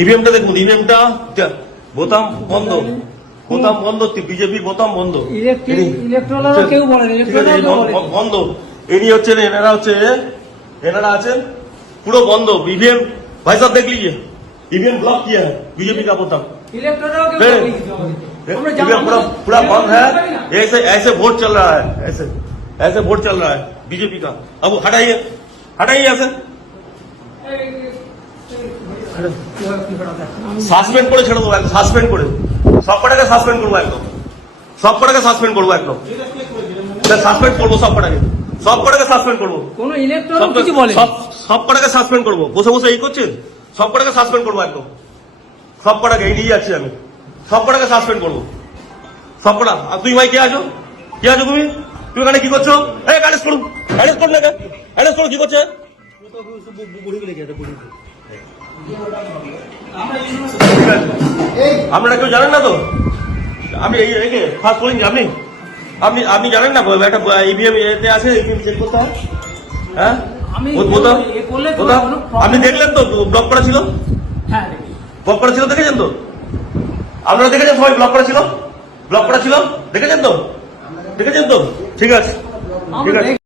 ইভিএমটা দেখুন, ইভিএমটা বোতাম বন্ধ, বোতাম বন্ধ, বিজেপির বোতাম বন্ধ, কেউ বন্ধ। ইনি হচ্ছেন, এনারা আছেন পুরো বন্ধ। ईवीएम भाई साहब देख लीजिए, ईवीएम ब्लॉक किया है बीजेपी का बोतम, ईवीएम पूरा बंद है। ऐसे ऐसे वोट चल रहा है, ऐसे ऐसे वोट चल रहा है बीजेपी का। अब हटाइए, हटाइए ऐसे সাসপেন্ড করে ছেড়ে দেবো, একদম সাসপেন্ড করে, সব কটাকে সাসপেন্ড করবো, একদম সব কটাকে সাসপেন্ড করবো, একদম সাসপেন্ড করবো, সব কটাকে সাসপেন্ড করবো, কোন ইলেকট্রন কিছু বলে, সব কটাকে সাসপেন্ড করবো। বসে বসে এই করছেন, সব কটাকে সাসপেন্ড করবো, একদম সব কটাকে, এই নিয়ে যাচ্ছি আমি, সব কটাকে সাসপেন্ড করবো, সব কটা। আর তুই ভাই কে আছো, কে আছো তুমি? তুমি এখানে কি করছো? এই অ্যারেস্ট করুন, অ্যারেস্ট করুন, অ্যারেস্ট করুন। কি করছে? আপনারা কেউ জানেন না তো? আপনি এই ফার্স্ট বলিং আপনি আপনি আপনি জানেন না একটা ইভিএম এতে আছে, ইভিএম চেক করতে হয়। হ্যাঁ, আপনি দেখলেন তো ব্লক করা ছিল, ব্লক করা ছিল, দেখেছেন তো? আপনারা দেখেছেন সবাই ব্লক করা ছিল, ব্লক করা ছিল, দেখেছেন তো? দেখেছেন তো? ঠিক আছে, ঠিক আছে।